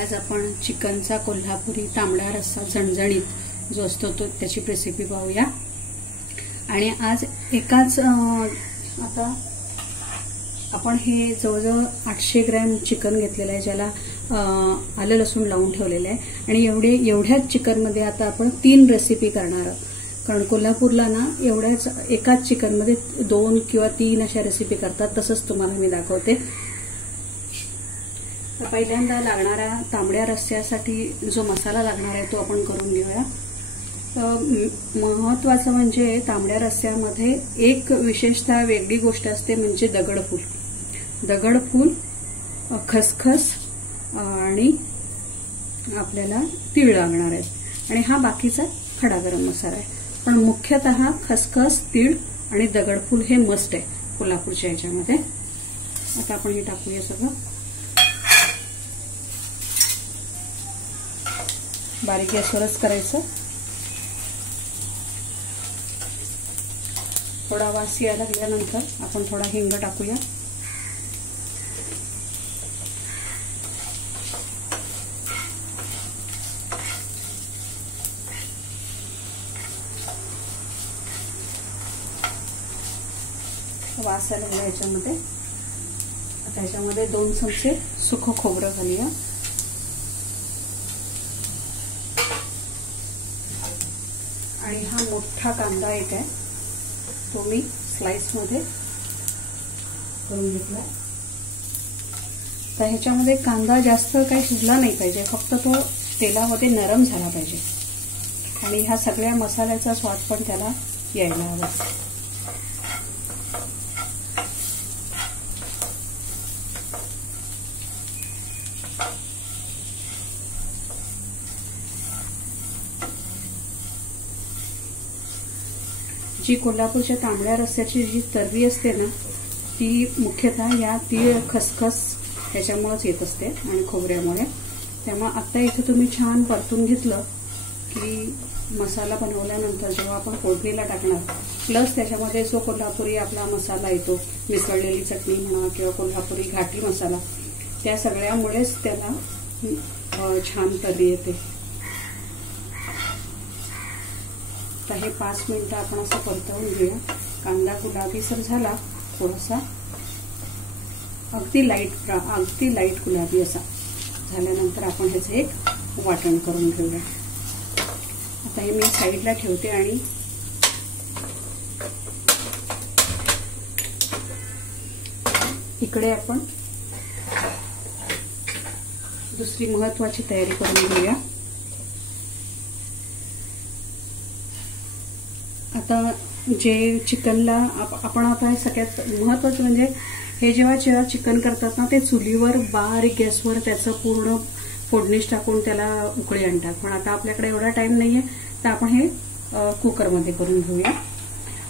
आज आपण चिकनचा कोल्हापुरी तांबडा रस्सा झणझणीत जो असतो तो त्याची रेसिपी पाहूया। आणि आज एकाच आता आपण हे जवळजवळ 800 ग्रॅम चिकन घेतलेलं आहे, ज्याला आलं लसूण लावून ठेवलेलं आहे। आणि एवढ्याच चिकनमध्ये आता आपण 3 रेसिपी करणार आहोत, कारण कोल्हापूरला ना एवढ्याच एकाच चिकनमध्ये 2 किंवा 3 अशा रेसिपी करतात। तसंच तुम्हाला मी दाखवते। तर पहिल्यांदा लागणारा तांबड्या रस्स्यासाठी जो मसाला लागणार आहे तो आपण करून घेऊया। महत्त्वाचं म्हणजे तांबड्या रस्स्यामध्ये एक विशेषतः वेगळी गोष्ट असते, म्हणजे दगडफूल, खसखस आणि आपल्याला तीळ लागणार आहे। आणि हा बाकीचा खडा गरम मसाला आहे, पण मुख्यतः खसखस, तीळ आणि दगडफूल हे मस्ट आहे कोल्हापूरच्या ह्याच्यामध्ये। आता आपण हे टाकूया सगळं, बारीक गॅसवरच करायचं। थोडा वास यायला लागल्यानंतर आपण थोडा हिंग टाकूया। वास यायला लागला याच्यामध्ये। आता याच्यामध्ये 2 चमचे सुकं खोबरं घालूया। आणि हा मोठा कांदा एक आहे, तो मी स्लाइस मध्ये करून घेतला। तर ह्याच्यामध्ये कांदा जास्त काही शिजला नाही पाहिजे, फक्त तो तेलामध्ये नरम झाला पाहिजे आणि ह्या सगळ्या मसाल्याचा स्वाद पण त्याला यायला हवा। जी कोल्हापूरच्या तांबड्या रस्स्याची जी तर्री असते ना, ती मुख्यतः या तीळ, खसखस ह्याच्यामुळेच येत असते आणि खोबऱ्यामुळे। त्यामुळे आता इथे तुम्ही छान परतून घेतलं की मसाला बनवल्यानंतर जेव्हा आपण फोडणीला टाकणार, प्लस त्याच्यामध्ये जो कोल्हापुरी आपला मसाला येतो, मिसळलेली चटणी म्हणा किंवा कोल्हापुरी घाटी मसाला, त्या सगळ्यामुळेच त्याला छान तर्री येते। तर हे 5 मिनिटं आपण असं परतवून घेऊया। कांदा गुलाबीसर झाला, थोडासा अगदी लाईट गुलाबी असा झाल्यानंतर आपण ह्याचं एक वाटण करून घेऊया। आता हे मी साईडला ठेवते आणि इकडे आपण दुसरी महत्त्वाची तयारी करून घेऊया। आता जे चिकनला आपण आता सगळ्यात महत्त्वाचं म्हणजे हे जेव्हा चिकन करतात ना, ते चुलीवर बारीक गॅसवर त्याचं पूर्ण फोडणीच टाकून त्याला उकळी आणतात। पण आता आपल्याकडे एवढा टाइम नाहीये, तर आपण हे कुकरमध्ये करून घेऊया।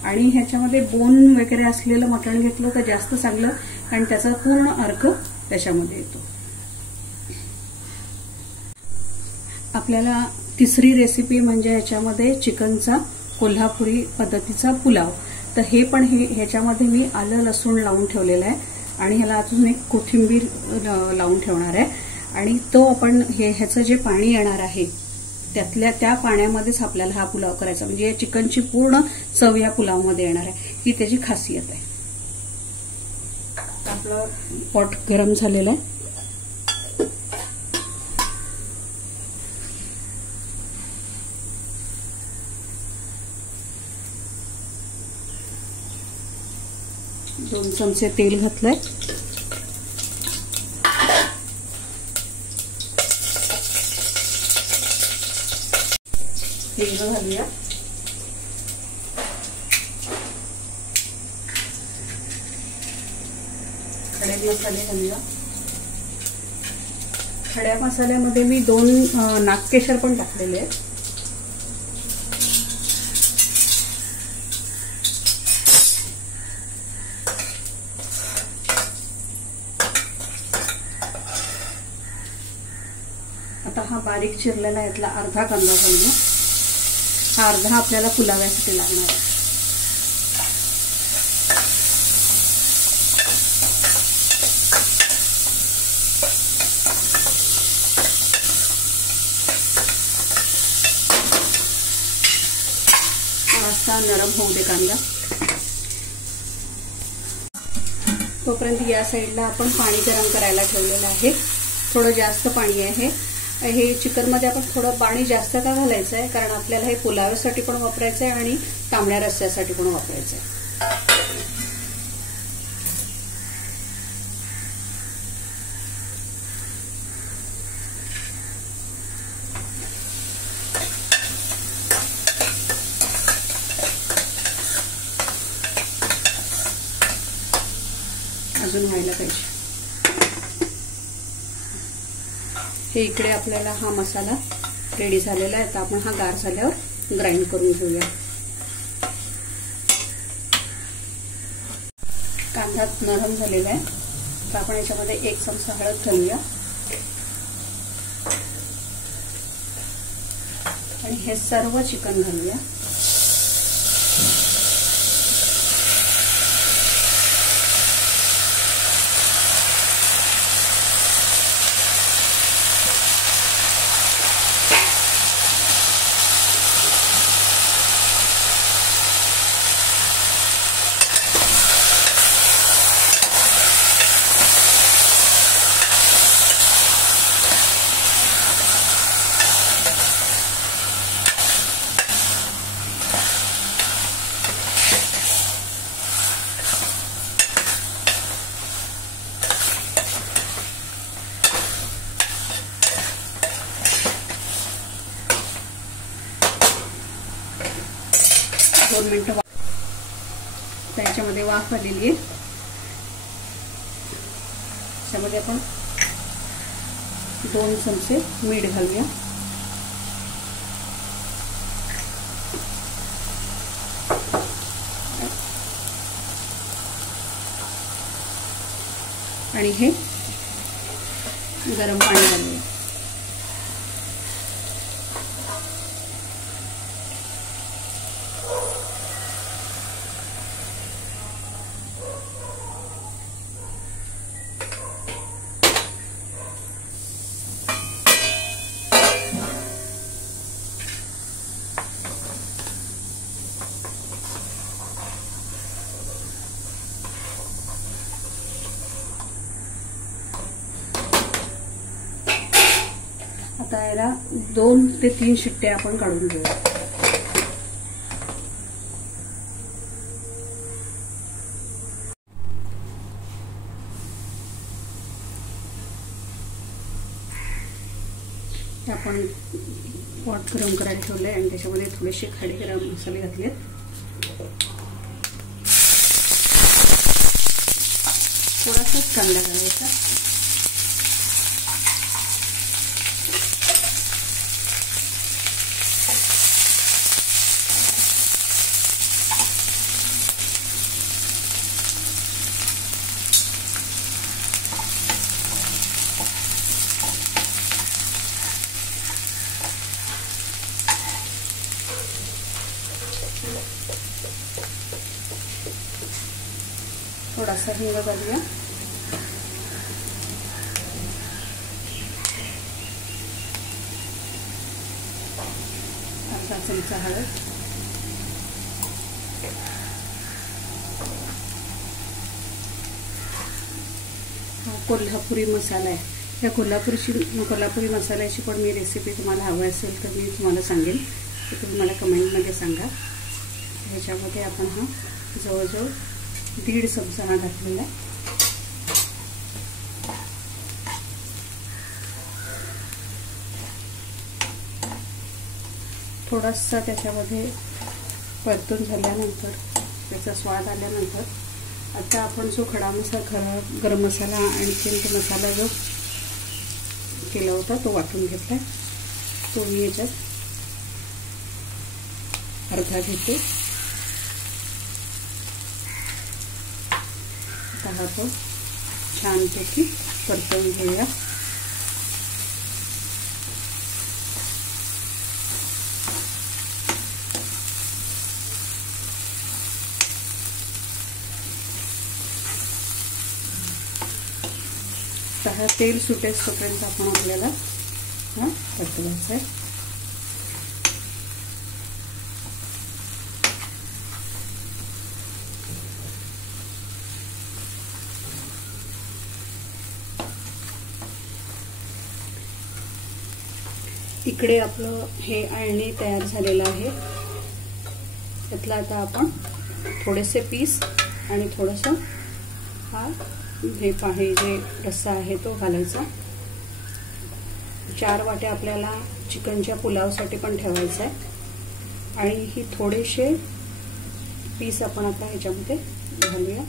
आणि ह्याच्यामध्ये बोन वगैरे असलेलं मटण घेतलं तर जास्त चांगलं, कारण त्याचा पूर्ण अर्क त्याच्यामध्ये येतो। आपल्याला तिसरी रेसिपी म्हणजे ह्याच्यामध्ये चिकनचा कोल्हापुरी पद्धतीचा पुलाव। तर हे पण ह्याच्यामध्ये मी आलं लसूण लावून ठेवलेला आहे आणि ह्याला अजून एक कोथिंबीर लावून ठेवणार आहे। आणि तो आपण ह्याचं जे पाणी येणार आहे त्या पाण्यामध्येच आपल्याला हा पुलाव करायचा, म्हणजे चिकनची पूर्ण चव या पुलावमध्ये येणार आहे, ही त्याची खासियत आहे। आपलं पॉट गरम झालेलं आहे। दोन चमचे तेल घातलंय। हिंग घालूया। खडे मसाले घालूया। खड्या मसाल्यामध्ये मी 2 नागकेशर पण टाकलेले आहेत। आता हा बारीक चिरलेला यातला अर्धा कांदा घालूया। हा अर्धा आपल्याला पुलाव्यासाठी लागणार आहे। थोडा नरम होऊ दे कांदा. तोपर्यंत या साईडला आपण पाणी गरम करायला ठेवलेलं आहे. थोडं जास्त पाणी आहे. हे चिकनमध्ये आपण थोडं पाणी जास्त का घालायचं आहे, कारण आपल्याला हे पुलावासाठी पण वापरायचं आहे आणि तांबड्या रस्स्यासाठी पण वापरायचं आहे. अजून व्हायला पाहिजे. हे इकडे आपल्याला हा मसाला रेडी झालेला आहे. तर आपण हा गार झाल्यावर ग्राइंड करून घेऊया. कांदा नरम झालेला आहे. तर आपण याच्यामध्ये 1 चमचा हळद घालूया आणि हे सर्व चिकन घालूया. दोन मिनिटं त्याच्यामध्ये वाफ आलेली आहे. त्यामध्ये आपण 2 चमचे मीठ घालूया. आणि हे गरम पाणी घालूया. आता याला 2 ते 3 शिट्ट्या आपण काढून घेऊया. आपण पॉट गरम करायला ठेवलंय आणि त्याच्यामध्ये थोडेसे खडे गरम मसाले घातलेत. थोडासाच कांदा घालायचा. थोडासा हिंग घालूया. अर्धा चमचा हळद. हा कोल्हापुरी मसाला आहे. या कोल्हापुरी मसाल्याची पण मी रेसिपी तुम्हाला हवी असेल तर मी तुम्हाला सांगेन. तर तुम्ही मला कमेंटमध्ये सांगा. ह्याच्यामध्ये आपण हा जवळजवळ 1.5 चमचा हा घातलेला आहे. थोडासा त्याच्यामध्ये परतून झाल्यानंतर त्याचा स्वाद आल्यानंतर आता आपण जो खडा मसाला गरम मसाला आणखी तो मसाला जो केला होता तो वाटून घेतला. तो मी याच्यात अर्धा घेते. आता हा तो छानपैकी परतवून घेऊया. हा तेल सुटेपर्यंत आपण आपल्याला हा परतवायचा आहे. इकडे आपलं हे अळणी तयार झालेलं आहे. त्यातलं आता आपण थोडेसे पीस आणि थोडंसं हा हे जे रस्सा आहे तो घालायचा. 4 वाट्या आपल्याला चिकनच्या पुलावसाठी पण ठेवायचं आहे आणि ही थोडेसे पीस आपण आता ह्याच्यामध्ये घालूया.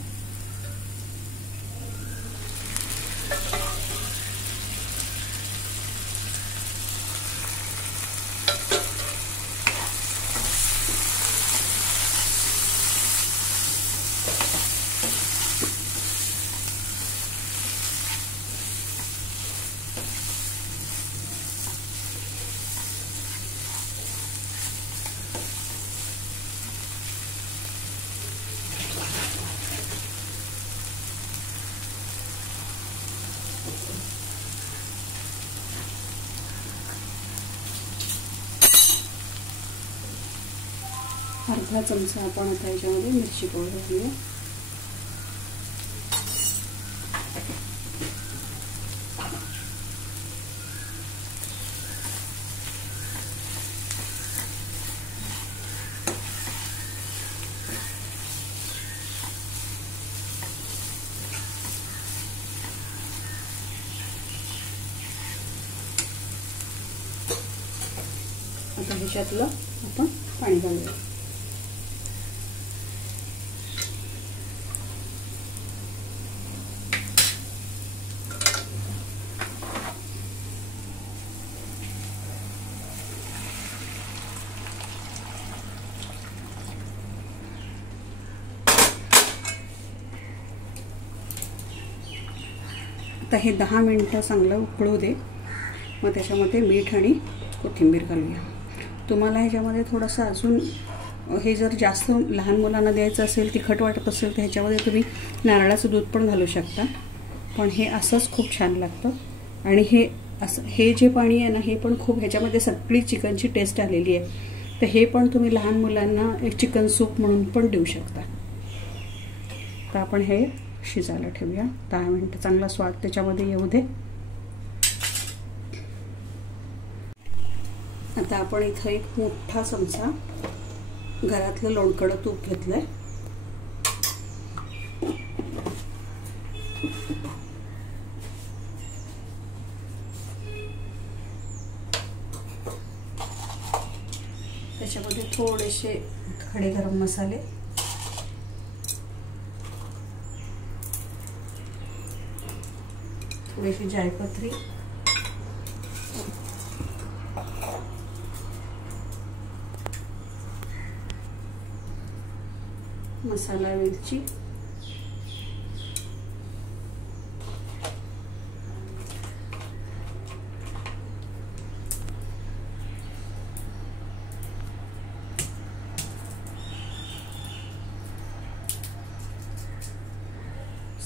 अर्धा चमचा आपण आता याच्यामध्ये मिरची पावडर घालूया. आता ह्याच्यातलं आपण पाणी घालूया. आता हे 10 मिनिटं चांगलं उकळू दे. मग त्याच्यामध्ये मीठ आणि कोथिंबीर घालूया. तुम्हाला ह्याच्यामध्ये थोडंसं अजून हे जर जास्त लहान मुलांना द्यायचं असेल, तिखट वाटत असेल तर ह्याच्यामध्ये तुम्ही नारळाचं दूध पण घालू शकता. पण हे असंच खूप छान लागतं. आणि हे जे पाणी आहे ना, हे पण खूप ह्याच्यामध्ये सगळी चिकनची टेस्ट आलेली आहे. तर हे पण तुम्ही लहान मुलांना एक चिकन सूप म्हणून पण देऊ शकता. तर आपण हे शिजायला ठेवूया 10 मिनिटं. चांगला स्वाद त्याच्यामध्ये येऊ दे. आता आपण इथं एक मोठा चमचा घरातलं लोणकळं तूप घेतलंय. त्याच्यामध्ये थोडेसे खडे गरम मसाले, थोडीशी जायपत्री, मसाला वेलची,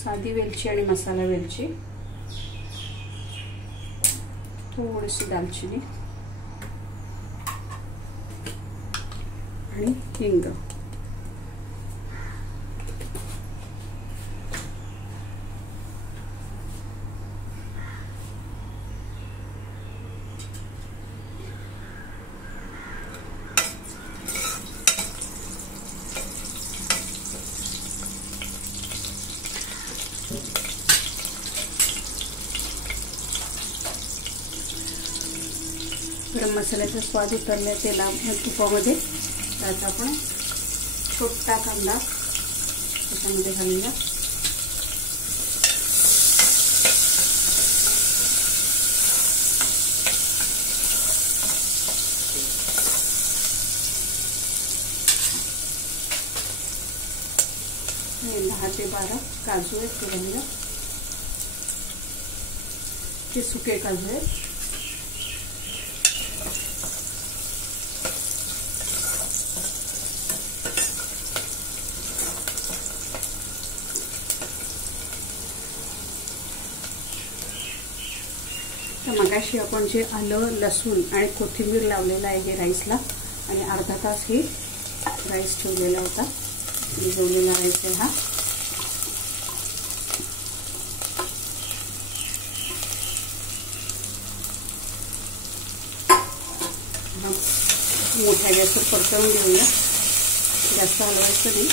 साधी वेलची आणि मसाला वेलची, थोडीशी दालचिनी आणि हिंग. गरम मसाल्याचा स्वाद उतरला तेला तुपामध्ये. आता आपण छोटा कांदा त्याच्यामध्ये घालूया. आणि 10 ते 12 काजू आहेत ते घालूया. ते सुके काजू आहेत. तर मगाशी आपण जे आलं, लसूण आणि कोथिंबीर लावलेलं आहे हे राईसला, आणि अर्धा तास हे राईस ठेवलेला होता. भिजवलेला राईस आहे हा. हा मोठ्या गॅसवर परतवून घेऊया, जास्त हलवायचं नाही.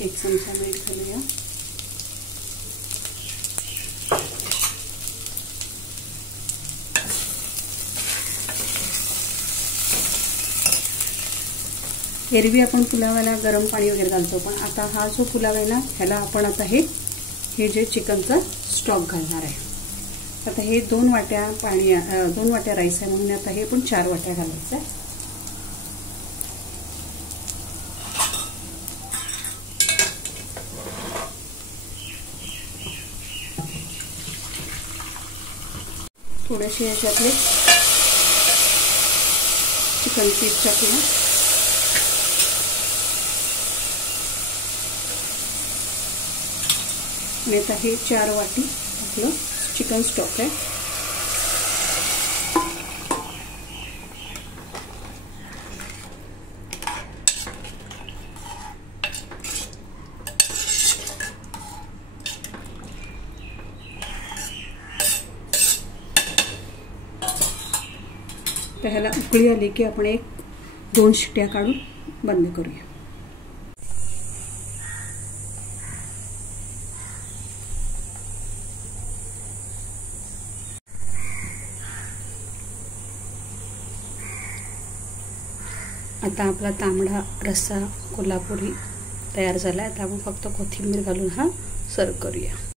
एक चमचा मीठ घालूया. एरवी आपण पुलावाला गरम पाणी वगैरे घालतो, पण आता हा जो पुलाव आहे ना, ह्याला आपण आता हे जे चिकनचा स्टॉक घालणार आहे. आता हे 2 वाट्या पाणी 2 वाट्या राईस आहे म्हणून आता हे पण 4 वाट्या घालायचं आहे. थोडेसे याच्यातले चिकन पीस टाकूया. आणि आता हे 4 वाटी आपलं चिकन स्टॉक आहे. तर ह्याला उकळी आली की आपण 1-2 शिट्ट्या काढून बंद करूया. आता आपला तांबडा रस्सा कोल्हापुरी तयार झाला आहे. आता आपण फक्त कोथिंबीर घालून हा सर्व करूया.